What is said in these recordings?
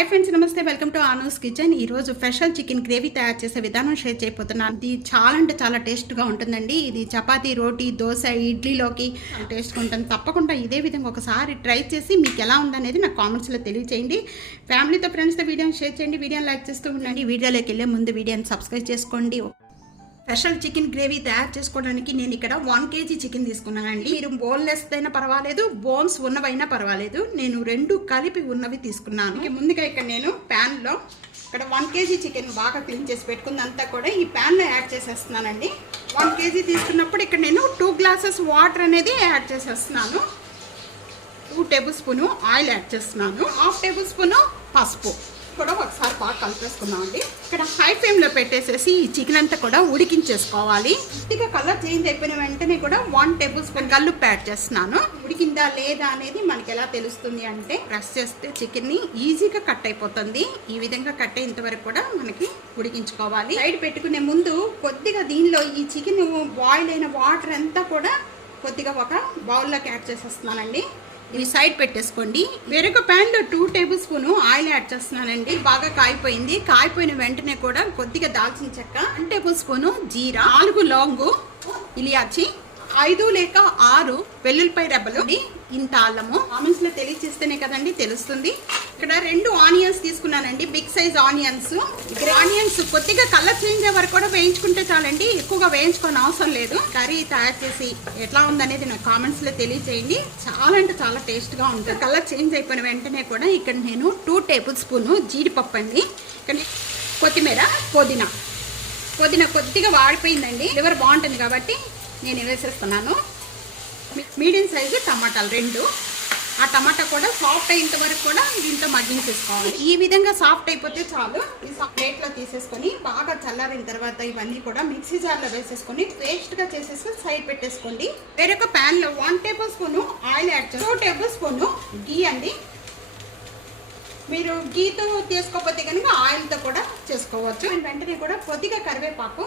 Hi friends నమస్తే welcome to Anu's kitchen ఈ రోజు స్పెషల్ చికెన్ గ్రేవీ తయారు చేసే విధానం షేర్ చేయబోతున్నాను. ఇది చాలా అంటే చాలా టేస్ట్గా ఉంటుందండి. ఇది చపాతీ రోటీ దోశ ఇడ్లీలోకి టేస్ట్గా ఉంటుంది. తప్పకుండా ఇదే విధంగా ఒకసారి ట్రై చేసి మీకు ఎలా ఉందనేది నాకు కామెంట్స్లో తెలియచేయండి. ఫ్యామిలీతో ఫ్రెండ్స్తో వీడియోని షేర్ చేయండి. వీడియోని లైక్ చేస్తూ ఉండండి. వీడియోలోకి వెళ్ళే ముందు వీడియోని సబ్స్క్రైబ్ చేసుకోండి. స్పెషల్ చికెన్ గ్రేవీ తయారు చేసుకోవడానికి నేను ఇక్కడ వన్ కేజీ చికెన్ తీసుకున్నానండి. మీరు బోన్లెస్ అయినా పర్వాలేదు బోన్స్ ఉన్నవైనా పర్వాలేదు. నేను రెండు కలిపి ఉన్నవి తీసుకున్నాను. ముందుగా ఇక్కడ నేను ప్యాన్లో ఇక్కడ వన్ కేజీ చికెన్ బాగా క్లీన్ చేసి పెట్టుకుందంతా కూడా ఈ ప్యాన్లో యాడ్ చేసేస్తున్నానండి. వన్ కేజీ తీసుకున్నప్పుడు ఇక్కడ నేను టూ గ్లాసెస్ వాటర్ అనేది యాడ్ చేసేస్తున్నాను. Two tablespoon oil add చేస్తున్నాను. హాఫ్ టేబుల్ స్పూను పసుపు. కూడా ఒకసారి బాగా కలిపేసుకున్నామండి ఇక్కడ హై ఫ్లేమ్లో పెట్టేసేసి ఈ చికెన్ అంతా కూడా ఉడికించేసుకోవాలి. ఇక కలర్ చేంజ్ అయిపోయిన వెంటనే కూడా వన్ టేబుల్ స్పూన్ కల్లుప్పు యాడ్ చేస్తున్నాను. ఉడికిందా లేదా అనేది మనకి ఎలా తెలుస్తుంది అంటే ప్రెస్ చేస్తే చికెన్ని ఈజీగా కట్ అయిపోతుంది. ఈ విధంగా కట్ అయ్యేంత వరకు కూడా మనకి ఉడికించుకోవాలి. సైడ్ పెట్టుకునే ముందు కొద్దిగా దీనిలో ఈ చికెన్ బాయిల్ అయిన వాటర్ అంతా కూడా కొద్దిగా ఒక బౌల్లోకి యాడ్ చేసేస్తున్నానండి. ఇవి సైడ్ పెట్టేసుకోండి. వేరొక ప్యాన్లో two tablespoon oil add చేస్తున్నానండి. బాగా కాయిపోయింది. కాయిపోయిన వెంటనే కూడా కొద్దిగా దాల్చిన చెక్క వన్ టేబుల్ స్పూన్ జీరా నాలుగు లాంగు ఇలియాచి ఐదు లేక ఆరు వెల్లుల్లిపాయ రెబ్బలు ఇంత అల్లము. కామెంట్స్లో తెలియచేస్తేనే కదండి తెలుస్తుంది. ఇక్కడ రెండు ఆనియన్స్ తీసుకున్నానండి. Big size onions. ఆనియన్స్ కొద్దిగా కలర్ చేంజ్ అయ్యే వరకు కూడా వేయించుకుంటే చాలండి. ఎక్కువగా వేయించుకోని అవసరం లేదు. కర్రీ తయారు చేసి ఎట్లా ఉందనేది నాకు కామెంట్స్లో చాలా అంటే చాలా టేస్ట్గా ఉంటుంది. కలర్ చేంజ్ అయిపోయిన వెంటనే కూడా ఇక్కడ నేను టూ టేబుల్ స్పూన్ జీడిపప్పు అండి. ఇక్కడ కొత్తిమీర పుదీనా. పుదీనా కొద్దిగా వాడిపోయిందండి. ఎవరు బాగుంటుంది కాబట్టి నేను వేసేస్తున్నాను మీడియం సైజు టమాటాలు రెండు. ఆ టమాటా కూడా సాఫ్ట్ అయ్యేంత వరకు కూడా దీంతో మగ్గించేసుకోవాలి ఈ విధంగా సాఫ్ట్ అయిపోతే చాలు. ఈ ప్లేట్లో తీసేసుకొని బాగా చల్లారిన తర్వాత ఇవన్నీ కూడా మిక్సీ జార్లో వేసేసుకొని పేస్ట్గా చేసేసి సైడ్ పెట్టేసుకోండి. వేరొక ప్యాన్లో one tablespoon oil add చేసి టూ టేబుల్ స్పూన్ గీ అండి. మీరు గీతో తీసుకోకపోతే కనుక ఆయిల్తో కూడా చేసుకోవచ్చు. అండ్ వెంటనే కూడా కొద్దిగా కరివేపాకు.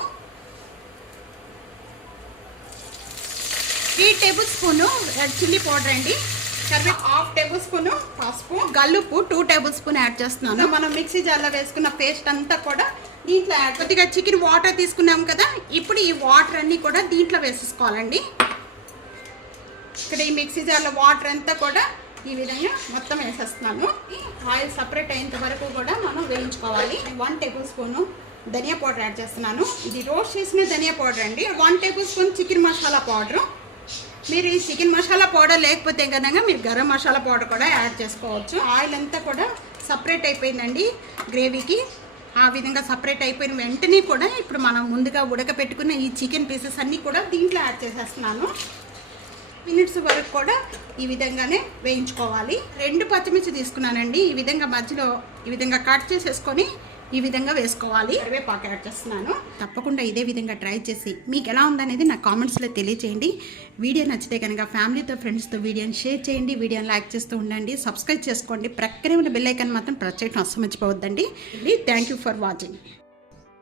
Three tablespoon red chilli powder అండి. కరివే టేబుల్ స్పూన్ పసుపు గల్లుప్పు టూ టేబుల్ స్పూన్ యాడ్ చేస్తున్నాను. మనం మిక్సీ జార్లో వేసుకున్న పేస్ట్ అంతా కూడా దీంట్లో యాడ్ కొద్దిగా చికెన్ వాటర్ తీసుకున్నాం కదా ఇప్పుడు ఈ వాటర్ అన్నీ కూడా దీంట్లో వేసేసుకోవాలండి. ఇక్కడ ఈ మిక్సీ జార్లో వాటర్ అంతా కూడా ఈ విధంగా మొత్తం వేసేస్తున్నాను. ఆయిల్ సపరేట్ అయ్యేంత వరకు కూడా మనం వేయించుకోవాలి. వన్ టేబుల్ స్పూను ధనియా పౌడర్ యాడ్ చేస్తున్నాను. ఇది రోస్ట్ చేసిన ధనియా పౌడర్ అండి. One tablespoon chicken masala powder. మీరు ఈ చికెన్ మసాలా పౌడర్ లేకపోతే కనుక మీరు గరం మసాలా పౌడర్ కూడా యాడ్ చేసుకోవచ్చు. ఆయిల్ అంతా కూడా సపరేట్ అయిపోయిందండి గ్రేవీకి. ఆ విధంగా సపరేట్ అయిపోయిన వెంటనే కూడా ఇప్పుడు మనం ముందుగా ఉడకపెట్టుకున్న ఈ చికెన్ పీసెస్ అన్నీ కూడా దీంట్లో యాడ్ చేసేస్తున్నాను. మినిట్స్ వరకు కూడా ఈ విధంగానే వేయించుకోవాలి. రెండు పచ్చిమిర్చి తీసుకున్నానండి. ఈ విధంగా మధ్యలో ఈ విధంగా కట్ చేసేసుకొని ఈ విధంగా వేసుకోవాలి. కరివేపాకు యాడ్ చేస్తున్నాను. తప్పకుండా ఇదే విధంగా ట్రై చేసి మీకు ఎలా ఉందనేది నా కామెంట్స్లో తెలియచేయండి. వీడియో నచ్చితే కనుక ఫ్యామిలీతో ఫ్రెండ్స్తో వీడియోని షేర్ చేయండి. వీడియోని లైక్ చేస్తూ ఉండండి. సబ్స్క్రైబ్ చేసుకోండి. ప్రక్కనే ఉన్న బెల్ ఐకాన్ మాత్రం ప్రెస్ చేయడం అస్సలు మర్చిపోవద్దండి. Thank you for watching